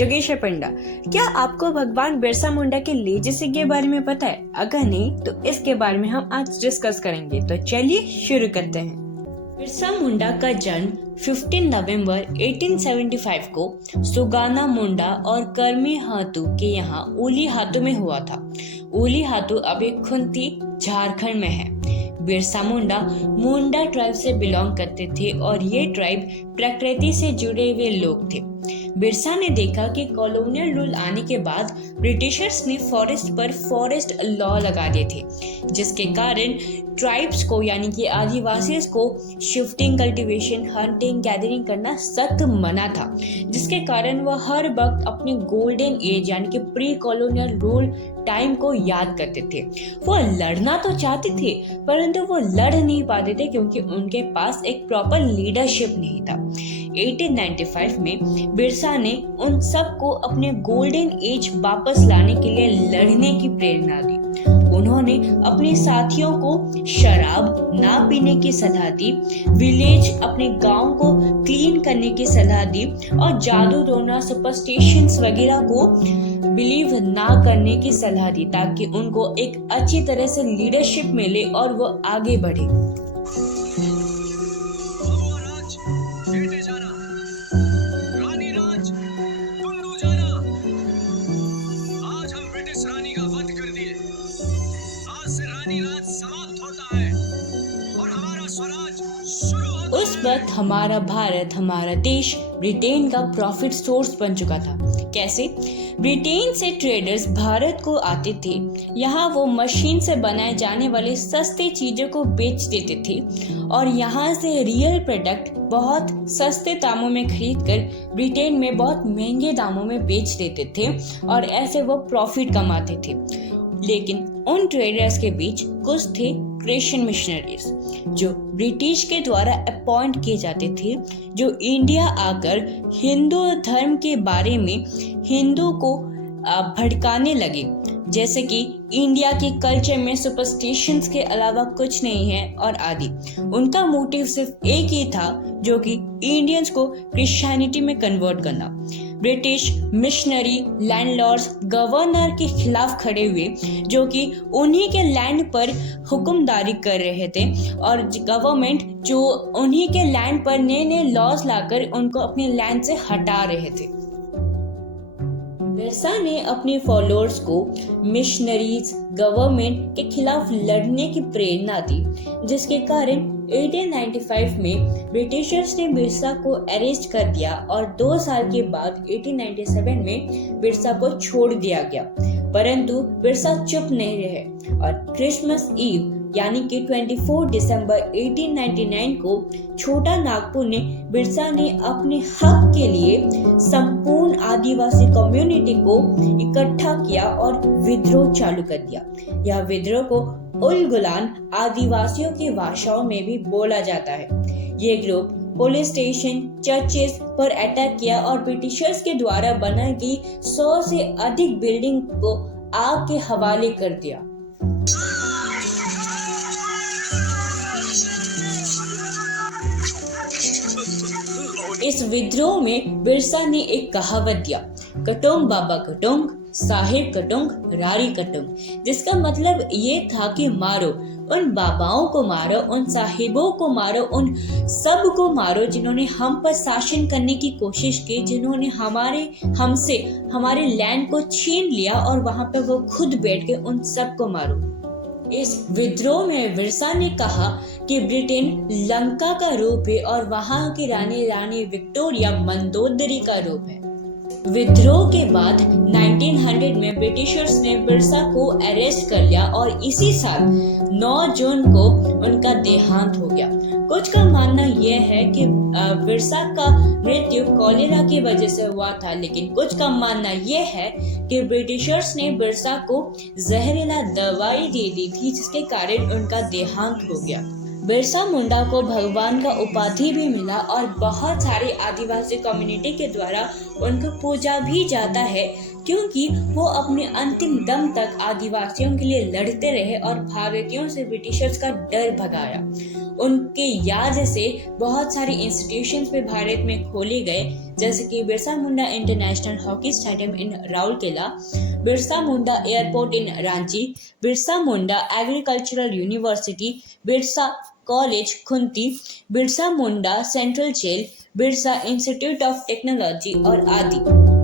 जोगेश्वर पंडा। क्या आपको भगवान बिरसा मुंडा के लेजेसी के बारे में पता है? अगर नहीं तो इसके बारे में हम आज डिस्कस करेंगे। तो चलिए शुरू करते हैं। बिरसा मुंडा का जन्म 15 नवंबर 1875 को सुगाना मुंडा और कर्मी हातू के यहाँ ओली हातू में हुआ था। ओली हातू अभी खुंती झारखंड में है। बिरसा मुंडा मुंडा ट्राइब से बिलोंग करते थे और ये ट्राइब प्रकृति से जुड़े हुए लोग थे। बिरसा ने देखा कि कॉलोनियल रूल आने के बाद ब्रिटिशर्स ने फॉरेस्ट पर फॉरेस्ट लॉ लगा दिए थे, जिसके कारण ट्राइब्स को यानी कि आदिवासियों को शिफ्टिंग, कल्टीवेशन, हंटिंग, गैदरिंग करना सख्त मना था, जिसके कारण वह हर वक्त अपने गोल्डन एज यानी कि प्री कॉलोनियल रूल टाइम को याद करते थे। वो लड़ना तो चाहते थे परंतु वो लड़ नहीं पाते थे क्योंकि उनके पास एक प्रॉपर लीडरशिप नहीं था। 1895 में बिरसा ने उन सबको अपने गोल्डन एज वापस लाने के लिए लड़ने की प्रेरणा दी। उन्होंने अपने साथियों को शराब ना पीने की सलाह दी, विलेज अपने गांव को क्लीन करने की सलाह दी और जादू टोना, सुपरस्टिशंस वगैरह को बिलीव ना करने की सलाह दी ताकि उनको एक अच्छी तरह से लीडरशिप मिले और वो आगे बढ़े। उस वक्त हमारा भारत, हमारा देश ब्रिटेन का प्रॉफिट सोर्स बन चुका था। कैसे? ब्रिटेन से ट्रेडर्स भारत को आते थे। यहाँ वो मशीन से बनाए जाने वाले सस्ते चीजों को बेच देते थे और यहाँ से रियल प्रोडक्ट बहुत सस्ते दामों में खरीदकर ब्रिटेन में बहुत महंगे दामों में बेच देते थे और ऐसे वो प्रॉफिट कमाते थे। लेकिन उन ट्रेडर्स के बीच कुछ थे क्रिश्चियन मिशनरीज जो ब्रिटिश के द्वारा अपॉइंट किए जाते थे, जो इंडिया आकर हिंदू धर्म के बारे में हिंदू को भड़काने लगे, जैसे कि इंडिया के कल्चर में सुपरस्टिशंस के अलावा कुछ नहीं है और आदि। उनका मोटिव सिर्फ एक ही था, जो कि इंडियंस को क्रिश्चियनिटी में कन्वर्ट करना। ब्रिटिश मिशनरी लैंडलॉर्ड्स गवर्नर के खिलाफ खड़े हुए, जो कि उन्हीं के लैंड पर हुक्मदारी कर रहे थे और गवर्नमेंट जो उन्हीं के लैंड पर नए नए लॉज लाकर उनको अपने लैंड से हटा रहे थे। बिरसा ने अपने फॉलोअर्स को मिशनरीज, गवर्नमेंट के खिलाफ लड़ने की प्रेरणा दी, जिसके कारण 1895 में ब्रिटिशर्स ने बिरसा को अरेस्ट कर दिया और 2 साल के बाद 1897 में बिरसा को छोड़ दिया गया। परंतु बिरसा चुप नहीं रहे और क्रिसमस ईव यानी कि 24 दिसंबर 1899 को छोटा नागपुर ने बिरसा ने अपने हक के लिए संपूर्ण आदिवासी कम्युनिटी को इकट्ठा किया और विद्रोह चालू कर दिया। यह विद्रोह को उलगुलान आदिवासियों की भाषाओं में भी बोला जाता है। ये ग्रुप पुलिस स्टेशन, चर्चेस पर अटैक किया और ब्रिटिशर्स के द्वारा बनाई गई 100 से अधिक बिल्डिंग को आग के हवाले कर दिया। इस विद्रोह में बिरसा ने एक कहावत दिया, कटोंग बाबा कटोंग, साहिब कटोंग, रारी कटोंग, जिसका मतलब ये था कि मारो, उन बाबाओं को मारो, उन साहिबों को मारो, उन सब को मारो जिन्होंने हम पर शासन करने की कोशिश की, जिन्होंने हमसे हमारे लैंड को छीन लिया और वहां पर वो खुद बैठ के उन सब को मारो। इस विद्रोह में बिरसा ने कहा कि ब्रिटेन लंका का रूप है और वहां की रानी विक्टोरिया मंदोदरी का रूप है। विद्रोह के बाद 1900 में ब्रिटिशर्स ने बिरसा को अरेस्ट कर लिया और इसी साल 9 जून को उनका देहांत हो गया। कुछ का मानना यह है कि बिरसा का मृत्यु कॉलेरा की वजह से हुआ था, लेकिन कुछ का मानना यह है कि ब्रिटिशर्स ने बिरसा को जहरीला दवाई दे दी थी, जिसके कारण उनका देहांत हो गया। बिरसा मुंडा को भगवान का उपाधि भी मिला और बहुत सारी आदिवासी कम्युनिटी के द्वारा उनको पूजा भी जाता है, क्योंकि वो अपने अंतिम दम तक आदिवासियों के लिए लड़ते रहे और भारतीयों से ब्रिटिशर्स का डर भगाया। उनके याद से बहुत सारे इंस्टीट्यूशंस भी भारत में खोले गए, जैसे कि Birsa Munda International Hockey Stadium in Rourkela, Birsa Munda Airport in Ranchi, Birsa Munda Agricultural University, Birsa College Khunti, Birsa Munda Central Jail, Birsa Institute of Technology और आदि।